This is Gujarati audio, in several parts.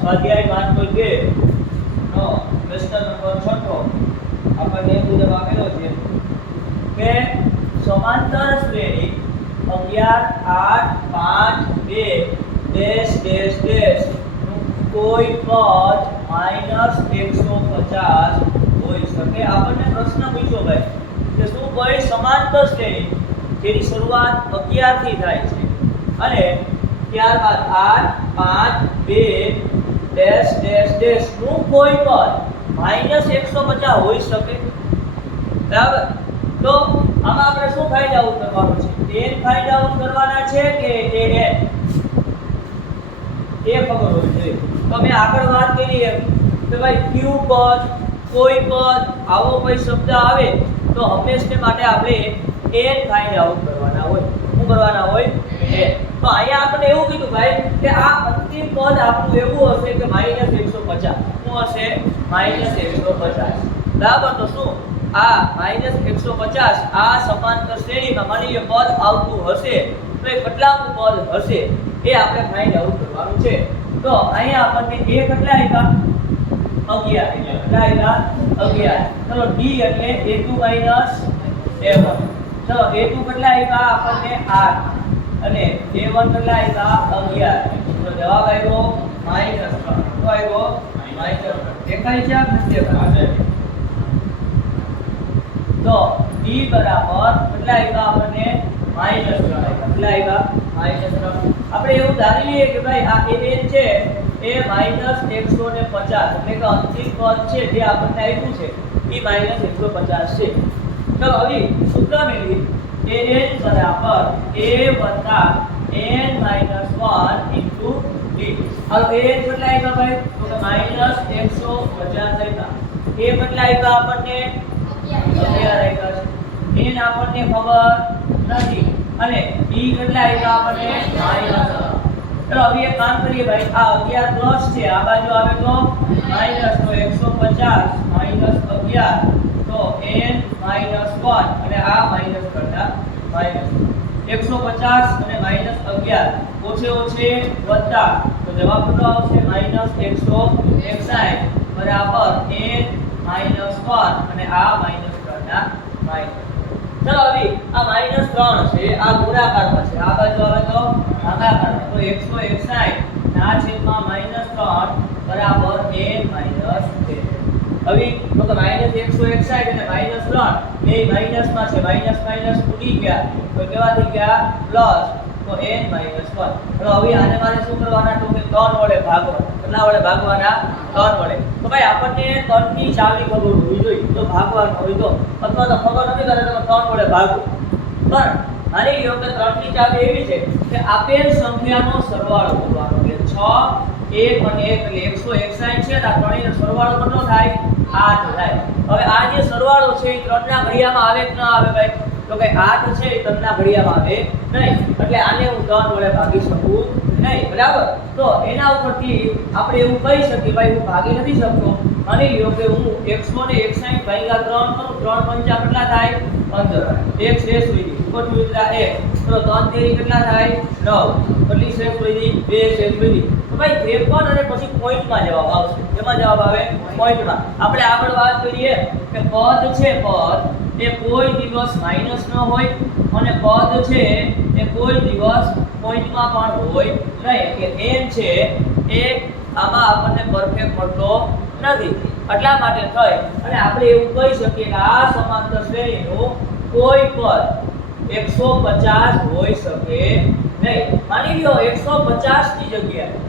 સ્વાધ્યાય point બે નો, પ્રશ્ન નંબર છઠ્ઠો, આપણને મુજબ આપેલો છે કે સમાંતર શ્રેણી અગિયાર, આઠ, પાંચ, બે, ડેશ ડેશ ડેશ કોઈ પદ માઇનસ એકસો પચાસ હોઈ શકે. આપણને પ્રશ્ન પૂછ્યો ભાઈ, કે શું કોઈ સમાંતર શ્રેણી જેની શરૂઆત અગિયારથી થાય છે? અને ત્યારબાદ આઠ, પાંચ, બે ડેશ ડેશ ડેશનું કોઈ પદ માઇનસ એકસો પચાસ હોઈ શકે. બરાબર? તો આમાં આપણે શું ફાઇન્ડ આઉટ કરવાનું છે? ટેન ફાઇન્ડ આઉટ કરવાના છે કે ટેન એ ખબર હોવી જોઈએ. તો મેં આગળ વાત કરી એમ કે ભાઈ ક્યુ પદ, કોઈ પદ, આવો કોઈ શબ્દ આવે તો હંમેશને માટે આપણે એન ફાઇન્ડ આઉટ કરવાના હોય. શું કરવાના હોય? ટેન તો અહીંયા આપણે એવું કીધું ભાઈ કે આ અંતિમ પદ આપણું એવું હશે કે માઇનસ એકસો પચાસ. શું હશે? માઇનસ એકસો પચાસ. બરાબર? તો શું? આ માઇનસ એકસો પચાસ આ સમાંતર શ્રેણીમાં માની લો પદ આવતું હશે. તો એ કેટલામું પદ હશે? એ આપણે ફાઇન્ડ આઉટ કરવાનું છે. તો અહીંયા આપણને એ કેટલા આપ્યા? અગિયાર. કેટલા આપ્યા? અગિયાર. ચલો ડી એટલે A two minus seven one ચલો એ ટુ કેટલા આપ્યા? આપણને આઠ. અને વન કેટલા આપ્યા અગિયાર. તો જવાબ આવ્યો માઇનસ ત્રણ શું આવ્યો? માઇનસ ત્રણ દેખાય છે આ દેખાતું? તો d બરાબર કેટલા આવ્યા આપણને? માઇનસ ત્રણ કેટલા આવ્યા માઇનસ ત્રણ આપણે એવું ધારી લઈએ કે ભાઈ આ an છે એ માઇનસ એકસો ને પચાસ. એટલે કે અંતિમ પદ છે જે આપણને આપ્યું છે એ માઇનસ એકસો પચાસ છે. ચલો હવે સૂત્ર મેળવી an બરાબર a વત્તા n minus one into d. હવે an કેટલા આવ્યા ભાઈ? તો કે માઇનસ એકસો પચાસ આવ્યા a કેટલા આવ્યા આપણને? અગિયાર આપ્યા છે. n આપણને ખબર નથી. અને d કેટલા આવ્યા આપણને? માઇનસ ચલો, હવે એક કામ કરીએ ભાઈ. આ 11 પ્લસ છે. આ બાજુ આવે તો? માઇનસ તો 150 માઇનસ 11 તો n માઇનસ 1 અને આ માઇનસ કરતા માઇનસ 150 અને માઇનસ 11 ઓછે ઓછે વત્તા. તો જવાબ કેટલો આવશે? માઇનસ 161 બરાબર n માઇનસ 1 અને આ માઇનસ કરતા માઇનસ ચલો હવે આ માઇનસ 3 છે, આ ગુણાકારમાં છે આ બાજુ આવે તો ભાગાકારમાં તો 161 ના છેદમાં માઇનસ 3 બરાબર n માઇનસ 2 હવે તો કે એકસો 161 અને માઇનસ ત્રણ. બે માઇનસમાં છે માઇનસ માઇનસ ઉડી ગયા. તો કેવા થઈ ગયા? પ્લસ તો એન માઇનસ વન તો હવે આને મારે શું કરવાના? તો 3 વડે ભાગો. કેટલા વડે ભાગવાના? ત્રણ વડે. તો ભાઈ આપણને ત્રણની ચાવી ખબર હોવી જોઈએ. તો ભાગવાનું હોય તો. અથવા તો ખબર નથી કરે તો ત્રણ વડે ભાગો. પણ માની લ્યો કે 3 ની ચાવી એવી છે કે આપેલ સંખ્યાનો સરવાળો કરવાનો. કે છ, એક અને એક એટલે 161 છે તો આ ત્રણેયનો સરવાળો કેટલો થાય? 8 થાય. હવે આ જે સરવાળો છે એ ત્રણના ઘડિયામાં આવે કે ન આવે ભાઈ? તો કે આઠ છે એ ત્રણના ઘડિયામાં આવે નહીં. એટલે આને હું ત્રણ વડે ભાગી શકું નહીં. બરાબર? તો એના ઉપરથી આપણે એવું કહી શકીએ, ભાઈ, હું ભાગી નથી શકતો. માની લ્યો કે હું 161 ભાગ્યા 3 કરું 3 પંચા કેટલા થાય? 15 એક શેષ વધી ઉપર વિતરા 1 તો 3 તેરી કેટલા થાય? 9 કેટલી શેષ વધી 2 શેષ વધી તો ભાઈ 53 અને પછી પોઈન્ટમાં જવાબ આવશે. એમાં જવાબ આવે? પોઈન્ટમાં આપણે આગળ વાત કરીએ કે પદ છે પદ એ કોઈ દિવસ માઇનસ ન હોય અને પદ છે એ કોઈ દિવસ પોઈન્ટમાં પણ હોય નહીં. કે n છે એ આમાં આપણને પરફેક્ટ મળતો નથી. એટલા માટે થઈ. અને આપણે એવું કહી શકીએ કે આ સમાંતર શ્રેણીનું કોઈ પદ 150 હોઈ શકે નહીં. માની લ્યો 150 ની જગ્યાએ.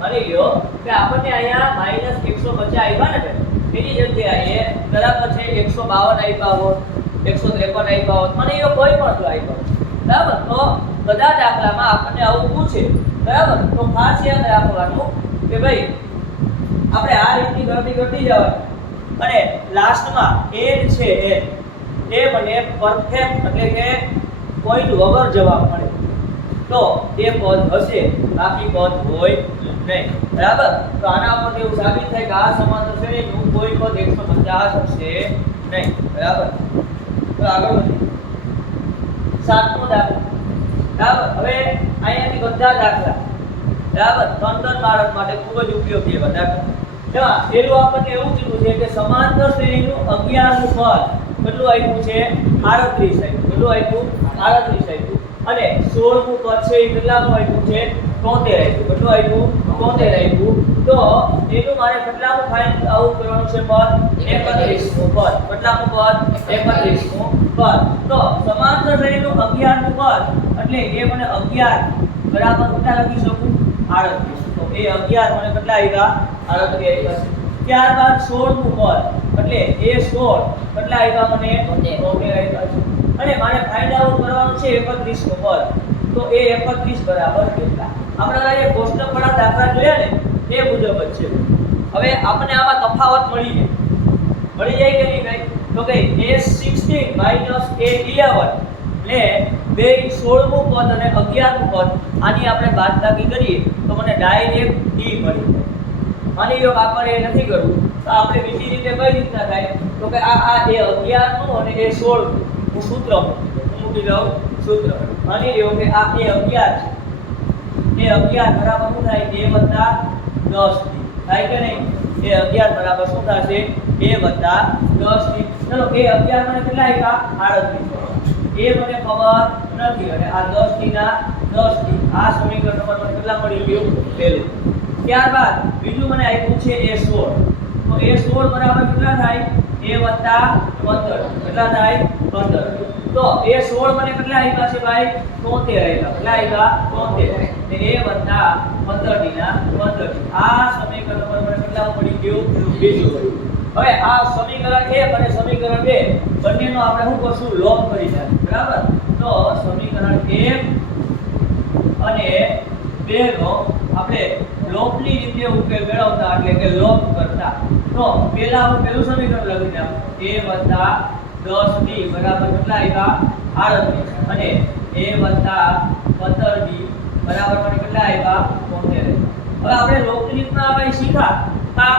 માની લ્યો કે આપણને અહીંયા માઇનસ 150 આવ્યા ને એની જગ્યાએ બરાબર છે 152 આપ્યા હોત 153 આપ્યા હોત. મને લ્યો કોઈ પણ જો આપ્યા બરાબર? તો બધા દાખલામાં આપણને આવું પૂછે. બરાબર? તો ખાસ યાદ રાખવાનું કે ભાઈ આપણે આ રીતની ગણતરી કરતી જવાય. અને લાસ્ટમાં એન છે એ એ મને પરફેક્ટ એટલે કે પોઈન્ટ વગર જવાબ મળે. તો એ પદ હશે. બાકી પદ હોય નહીં. બરાબર? તો આના પરથી એવું સાબિત થાય કે આ સમાંતર શ્રેણીનું કોઈ પદ 150 હશે નહીં. બરાબર? તો આગળ વધીએ. સાતમો દાખલો. બરાબર? હવે અહીંયાથી બધા દાખલા. બરાબર? ત્રણ બાળક માટે ખૂબ જ ઉપયોગી દાખલા પેલું આપણને એવું કીધું છે કે સમાંતર શ્રેણીનું અગિયારનું પદ કેટલું આપ્યું છે? આડત્રીસ આપ્યું. કેટલું આપ્યું? આડત્રીસ આપ્યું. અને સોળમું પદ છે એ કેટલાનું આપ્યું છે? તોતેર આપ્યું. કેટલું આપ્યું? તોતેર આપ્યું. તો એનું મારે કેટલાનું ફાઇન આવું કરવાનું છે પદ? એકત્રીસનું પદ. કેટલાનું પદ? એકત્રીસનું પદ. તો સમાંતર શ્રેણીનું અગિયારનું પદ એટલે એ મને અગિયાર બરાબર? કેટલા લખી શકું? આડત્રીસ તો એ અગિયાર મને કેટલા આવ્યા આડત્રીસ આવ્યા ત્યારબાદ સોળનું પદ. એટલે એ સોળ કેટલા આવ્યા મને. તોતેર આવ્યા છે. અને મારે ફાઇન્ડ આઉટ કરવાનું છે એકત્રીસમું પદ. તો એ એકત્રીસ બરાબર કેટલા? આપણે જે કોષ્ટકવાળા દાખલા જોયા ને એ મુજબ જ છે. હવે આપણને આમાં તફાવત મળી જાય મળી જાય કે નહીં ભાઈ? તો કે a16 એ a11 ને બે 16મું પદ અને 11મું પદ આની આપણે બાદબાકી કરીએ તો મને ડાયરેક્ટ ડી મળી માની લો આપણે એ નથી કરવું. તો આપણે બીજી રીતે કઈ રીતના થાય? તો કે આ આ એ 11નું અને એ 16નું હું સૂત્ર હું મૂકી દઉં સૂત્ર. માની લો કે આ એ 11 છે. એ 11 બરાબર શું થાય? એ વત્તા દસ થાય કે નહીં? એ 11 બરાબર શું થશે? એ વત્તા 10 થી ચલો, એ 11 મને કેટલા આવ્યા 38 એ મને ખબર નથી. અને આ 10 થી ના 10 થી આ સમીકરણ નંબર મને કેટલા મળી ગયું પહેલું ત્યારબાદ બીજું મને આપ્યું છે એ સોળ. તો એ સોળ બરાબર કેટલા થાય? એ વત્તા 15 કેટલા થાય? 15 તો એ સોળ મને કેટલા આવ્યા છે ભાઈ? 73 આવ્યા કેટલા આવ્યા 73 ને વત્તા 15 ની ના 15 આ સમીકરણ નંબર મને કેટલા મળી ગયું બીજું હવે આ સમીકરણ 1 અને સમીકરણ 2 બંનેનો આપણે શું કરશું? લોપ કરી નાખીશું બરાબર? તો સમીકરણ 1 અને 2 નો આપણે લોપની રીતે ઉકેલ મેળવતા એટલે કે લોપ કરતા. તો પહેલા હું પહેલું સમીકરણ લખી નાખું. a 10 d બરાબર કેટલા આવ્યા 38 અને a 15 d બરાબર મને કેટલા આવ્યા 73 હવે આપણે લોપની રીતના આપણે શીખા. કા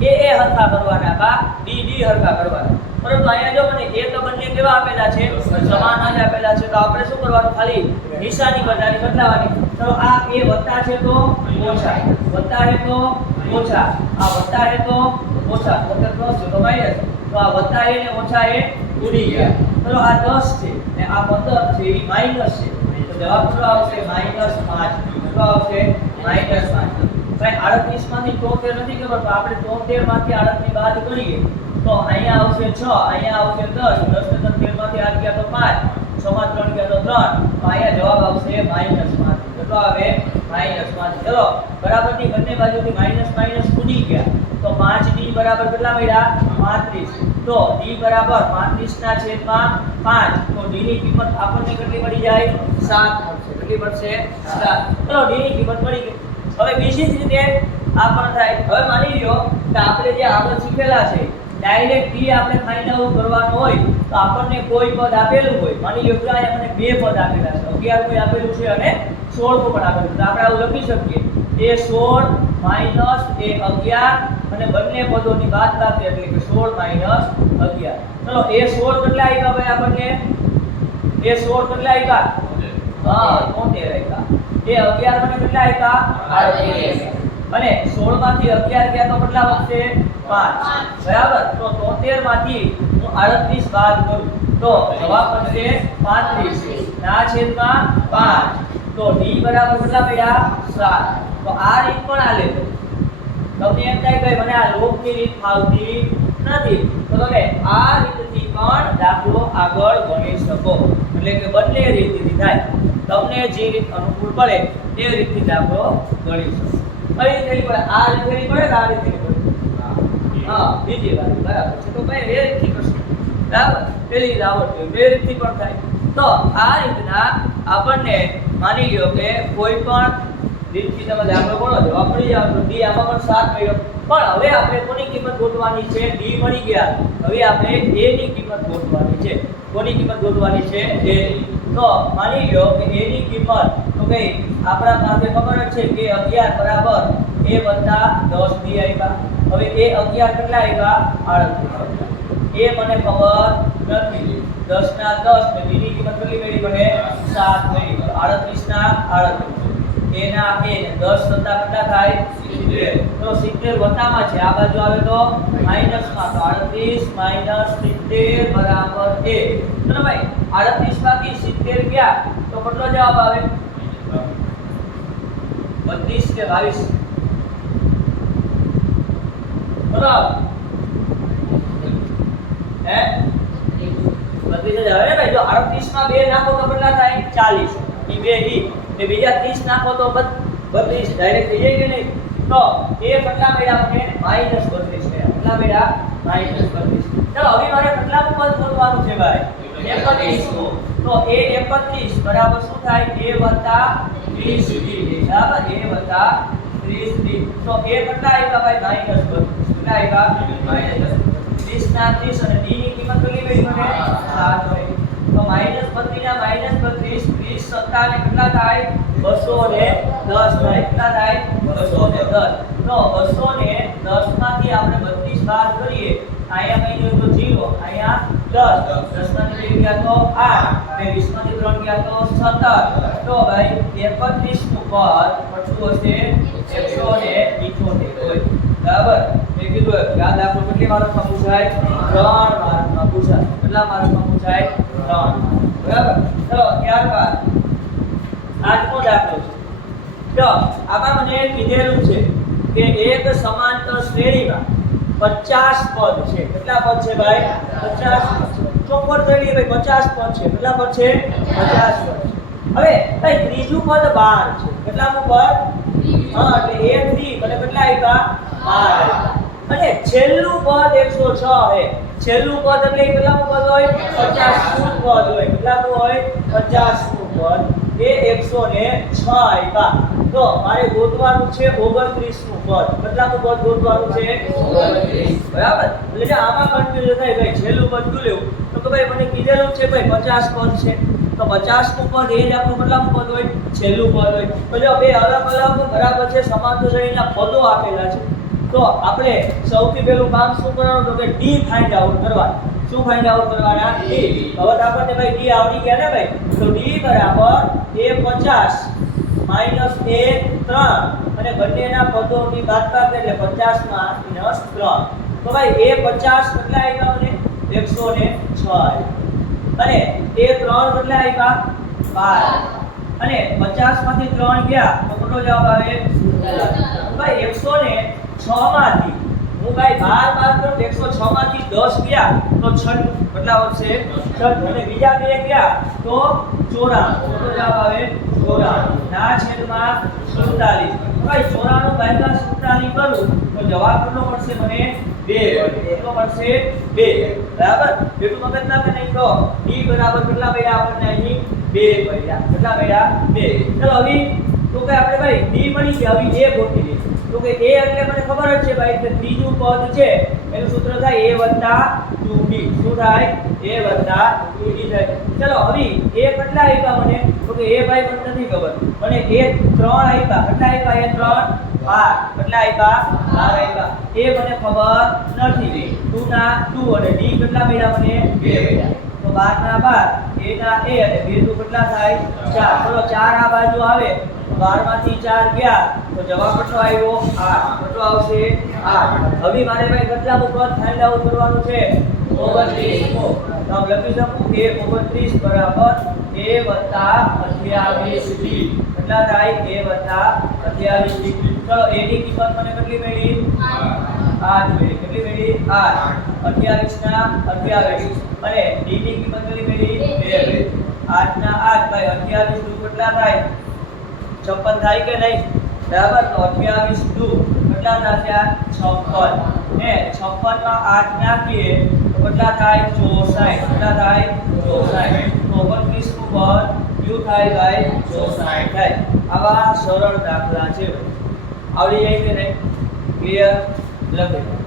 એ એ હરખા કરવાના કા ડી ડી હરખા કરવાના. પરંતુ અહીંયા જો મને એ તો બંને કેવા આપેલા છે, સમાન જ આપેલા છે, તો આપણે શું કરવાનું? ખાલી નિશાની બદલાની બદલાવાની. તો આ એ વત્તા છે તો ઓછા. વત્તા છે તો ઓછા. આ વત્તા છે તો ઓછા. વત્તા તો માઇનસ તો આ વત્તા એ ને ઓછા એ ઉડી ગયા. ચલો આ દસ છે. ને આ 15 છે, એ માઇનસ છે. તો જવાબ શું આવશે? માઇનસ પાંચ. શું આવશે? માઇનસ 5 ભાઈ 38 માંથી 73 નથી ખબર તો આપણે 73 માંથી 38 બાદ કરીએ, તો અહીંયા આવશે 6 અહીંયા આવશે 10 10 ને 13 માંથી આ ગયા તો 5 6 માં 3 ગયા તો 3 તો અહીંયા જવાબ આવશે માઇનસ 5 કેટલો આવે માઇનસ 5 ચલો બરાબરની બંને બાજુથી માઇનસ માઇનસ ઉડી ગયા. તો 5d બરાબર કેટલા મળ્યા? 35 તો d બરાબર 35 ના છેદમાં 5 તો d ની કિંમત આપણને કેટલી મળી જાય? 7 મળશે. કેટલી મળશે? 7 ચલો d ની કિંમત મળી ગઈ. હવે બીજી જ રીતે આ પણ થાય. હવે માની લ્યો કે આપણે જે આગળ શીખેલા છે ડાયરેક્ટ બી આપણે ફાઇન્ડ આઉટ કરવાનું હોય તો આપણને કોઈ પદ આપેલું હોય. માની લ્યો કે અહીંયા બે પદ આપેલા છે. 11 કોઈ આપેલું છે અને 16 પણ આપેલું છે. તો આપણે આવું લખી શકીએ. એ સોળ માઇનસ એ 11 અને બંને પદોની બાદબાકી એટલે કે સોળ માઇનસ અગિયાર. ચલો એ સોળ કેટલા આવ્યા ભાઈ આપણને? એ સોળ કેટલા આવ્યા હા 73 આવ્યા એ 11 મને કેટલા આપ્યા 38 અને 16 માંથી 11 ગયા તો કેટલા વધશે? 5 બરાબર? તો 73 માંથી હું 38 બાદ કરું. તો જવાબ બનશે 35 ના છેદમાં 5 તો d બરાબર કેટલા મળ્યા 7 તો આ રીત પણ આ લેજો. તમને એમ થાય કે મને આ લોકની રીત ફાવતી નથી? તો તમે આ રીતથી પણ દાખલો આગળ ગણી શકો. એટલે કે બંને રીતથી થાય. તમને જે રીત અનુકૂળ પડે તે રીતથી દાખલો ગણી શકો કઈ રીતે પડે? આ રીતે પડે આ રીતે પડે. હા, બીજી વાત. બરાબર છે. તો ભાઈ એ રીતથી કરશું. બરાબર? પેલી રીત આવડતી બે રીતથી પણ થાય. તો આ રીતના આપણને માની લ્યો કે કોઈ પણ રીતથી તમે દાખલો ગણો છો. મળી જાવ ડી આમાં પણ સાત મળ્યો. પણ હવે આપણે કોની કિંમત ગોતવાની છે? ડી મળી ગયા. હવે આપણે એ ની કિંમત ગોતવાની છે. કોની કિંમત ગોતવાની છે? એ તો માની લ્યો કે એ ની કિંમત, તો કે આપણા પાસે ખબર જ છે કે 11 બરાબર એ વત્તા 10 ડી આવ્યા હવે એ 11 કેટલા આવ્યા 38 એ મને ખબર નથી. 10 ના 10 ને b કિંમત કેટલી મળી મને 7 મળી 38 ના 38 એના એ દસ 10 વત્તા કેટલા થાય? 70 તો 70 વત્તામાં છે. આ બાજુ આવે તો માઈનસમાં તો 38 માઇનસ 70 બરાબર a ચલો ભાઈ 38 માંથી 70 ગયા, તો કેટલો જવાબ આવે? 32 કે 22 બરાબર. હે? બત્રીસ જ આવે ને ભાઈ? જો 38 માં બે નાખો તો કેટલા થાય? 40 ઈ બે ઈ ને બીજા 30 નાખો તો બત- 32 ડાયરેક્ટ થઈ જાય કે નહીં? તો એ કેટલા મળ્યા મને માઇનસ 32 મળ્યા. કેટલા મળ્યા? માઇનસ 32 ચલો, હવે મારે કેટલાનું પદ શોધવાનું છે ભાઈ? 31 નું. તો એ 31 બરાબર શું થાય? a વત્તા 30 d બરાબર? a વત્તા 30 d તો a કેટલા આવ્યા ભાઈ? માઇનસ 32 કેટલા આવ્યા માઇનસ 30 ના 30 અને d ની કિંમત કેટલી મળી મને? 7 હોય તો માઇનસ 32 ના માઇનસ 32 30 સત્તા ને કેટલા થાય? 210 થાય. કેટલા થાય? 210 તો 210 માંથી આપણે 32 બાદ કરીએ. અહીંયા કઈ જોયું તો જીરો અહીંયા 10 10 માંથી 2 ગયા તો આઠ. ને 20 માંથી 3 ગયા તો 17 તો ભાઈ 31 નું પદ કેટલું હશે 178 હોય. બરાબર? મેં કીધું યાદ રાખો કેટલી માર્કમાં પૂછાય? ત્રણ માર્કમાં પૂછાય. કેટલા માર્કમાં પૂછાય? ત્રણ. બરાબર? ચલો ત્યારબાદ આજનો દાખલો છે. આમાં મને કીધેલું છે કે એક સમાંતર શ્રેણીમાં 50 પદ છે. કેટલા પદ છે ભાઈ? 50 પદ છે. ચોપર થઈ ગઈ ભાઈ 50 પદ છે. કેટલા પદ છે? 50 પદ હવે, ભાઈ, ત્રીજું પદ બાર છે. કેટલામું પદ? હા, એટલે એ થ્રી એટલે કેટલા આવ્યા બાર અને છેલ્લું પદ એકસો છ હે છેલ્લું પદ એટલે કેટલા કેટલામું પદ હોય? 50 નું પદ હોય. કેટલામું હોય? 50 નું પદ. એ 106 આવ્યા તો મારે ગોતવાનું છે 29 નું પદ. કેટલાનું પદ ગોતવાનું છે? 29 બરાબર? એટલે કે આમાં કન્ફ્યુઝન થાય. ભાઈ છેલ્લું પદ શું લેવું? તો કે ભાઈ મને કીધેલું છે ભાઈ 50 પદ છે. તો 50 નું પદ એ જ આપણું કેટલાનું પદ હોય? છેલ્લું પદ હોય. તો જો બે અલગ અલગ બરાબર છે સમાંતર શ્રેણીના પદો આપેલા છે. તો આપણે સૌથી પહેલું કામ શું કરવાનું? તો કે ડી ફાઇન્ડ આઉટ કરવાનું. શું ફાઇન્ડ આઉટ કરવાના? ડી હવે આપણને ભાઈ ડી આવડી ગયા ને ભાઈ? તો ડી બરાબર એ 50 માઇનસ a 3 અને બંનેના પદોની બાદબાકી એટલે પચાસમાં માઇનસ ત્રણ. તો ભાઈ એ પચાસ કેટલા આવ્યા મને? 106 આવ્યા અને એ ત્રણ કેટલા આવ્યા બાર. અને 50 માંથી ત્રણ ગયા તો કેટલો જવાબ આવે? ભાઈ 106 માંથી હું ભાઈ 12 બાદ કરું તો 106 માંથી 10 ગયા, તો છઠ કેટલા આવશે? 96 અને બીજા બે ગયા, તો 94 તો જવાબ આવે 94 ના છેદમાં 47 ભાઈ 94 ભાગ્યા 47 કરું, તો જવાબ કેટલો મળશે મને? 2 કેટલો મળશે? 2 બરાબર? બેટું મગજ ના કે નહીં તો? d બરાબર કેટલા મળ્યા આપણને અહીં? 2 મળ્યા. કેટલા મળ્યા? 2 ચલો, હવે તો કે આપણે ભાઈ? d મળી ગયા હવે a ગોતી તો કે એ એટલે મને ખબર જ છે ભાઈ કે ત્રીજું પદ છે. એનું સૂત્ર થાય a 2b શું થાય? a 2b થાય. ચલો, હવે એ કેટલા આપ્યા મને? તો કે એ ભાઈ મને નથી ખબર. મને એ ત્રણ આપ્યા. કેટલા આપ્યા એ ત્રણ? બાર. કેટલા આપ્યા? બાર આપ્યા. એ મને ખબર નથી. ટુ ના ટુ અને ડી કેટલા મળ્યા મને? બે મળ્યા. તો બાર ના બાર, એ ના એ અને 2 તો કેટલા થાય? ચાર. ચલો, ચાર આ બાજુ આવે. 12 માંથી 4 ગયા તો જવાબ કેટલો આવ્યો? 8 કેટલો આવશે? 8 હવે મારે ભાઈ કેટલા પદ ફાઇન્ડ આઉટ કરવાનું છે. 29 તો આમ લખી શકું કે 29 બરાબર a 28 d કેટલા થાય? a 28 d ચલો a ની કિંમત મને કેટલી મળી? 8 મળી. કેટલી મળી? 8 28 ના 28 અને d ની કિંમત કેટલી મળી? 2 મળી 8 ના 8 ભાઈ 28 દુ કેટલા થાય? 56 થાય કે નહીં? બરાબર? તો અઠ્યાવીસ ટુ કેટલા થયા 56 ને છપ્પનમાં આઠ નાખીએ તો કેટલા થાય? 64 કેટલા થાય? 64 તો 29 નું પદ કયું થાય ભાઈ? 64 થાય. આવા સરળ દાખલા છે. આવડી જાય કે નહીં? ક્લિયર લખી